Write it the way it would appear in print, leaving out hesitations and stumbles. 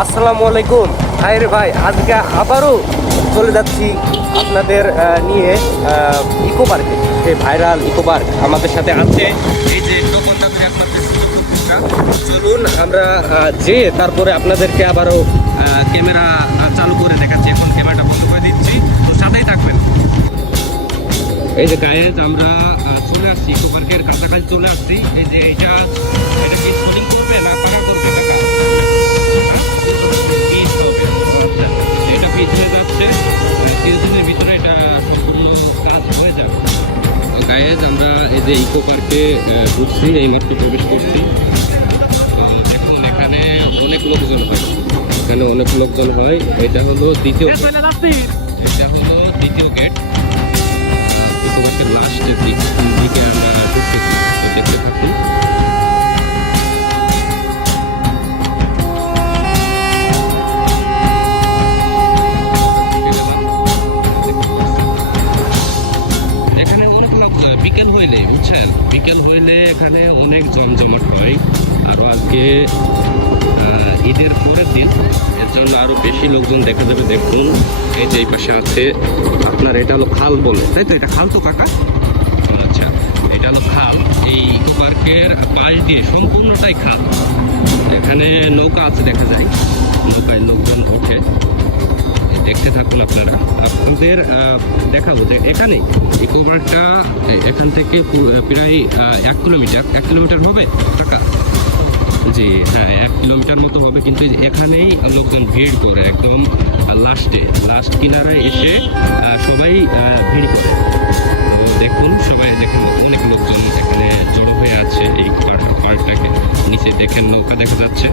আসসালামু আলাইকুম। হাই রে ভাই, আজকে আবারও চলে যাচ্ছি আপনাদের নিয়ে ইকো পার্কে। যে ভাইরাল ইকো পার্ক আমাদের সাথে আছে, এই যে টোকনটা আপনাদের সুযোগ প্রতিষ্ঠা। চলুন আমরা যে তারপরে আপনাদেরকে আবারও ক্যামেরা চালু করে দেখাচ্ছি। এখন ক্যামেরাটা বন্ধ করে দিচ্ছি, তো সাথেই থাকবেন। এই যে গাইজ আমরা চলে আসছি ইকো পার্কের কাছাকাছি চলে আসছি। এই যে এটা কি শুটিং করবে না পাকা করবে টাকা, এটা পিছনে যাচ্ছে, কিছুদিনের ভিতরে এটা সম্পূর্ণ কাজ হয়ে যাবে। গাইজ আমরা এই যে ইকো পার্কে ঢুকছি, এই মাত্র প্রবেশ করছি। এখন এখানে অনেক লোকজন হয়, এখানে অনেক লোকজন হয়। এটা হলো দ্বিতীয় গেট, লাস্টের দিকে আমরা ঢুকতেছি, তো দেখতে থাকি। এখানে অনেক লোক বিকেল হইলে, বুঝছেন, বিকেল হইলে এখানে অনেক জমজমাট হয়। আরও আজকে ঈদের পরের দিন, এর জন্য আরও বেশি লোকজন দেখা যাবে। দেখুন এই যে এই পাশে আছে আপনার, এটা হলো খাল বলে, তাই তো? এটা খাল তো কাকা? আচ্ছা, এটা হলো খাল। এই ইকো পার্কের পাশ দিয়ে সম্পূর্ণটাই খাল। এখানে নৌকা আছে, দেখা যায় নৌকায় লোকজন ওঠে। দেখতে থাকুন আপনারা, আপনাদের দেখাবো যে এখানে ইকো পার্কটা এখান থেকে প্রায় 1 কিলোমিটার হবে টাকা। জি হ্যাঁ, 1 কিলোমিটার মতো হবে, কিন্তু এখানেই লোকজন ভিড় করে একদম লাস্ট কিনারায় এসে সবাই ভিড় করে। তো দেখুন, সবাই দেখেন অনেক লোকজন এখানে জড়ো হয়ে আছে এই পার্কটাকে। নিচে দেখেন নৌকা দেখা যাচ্ছে।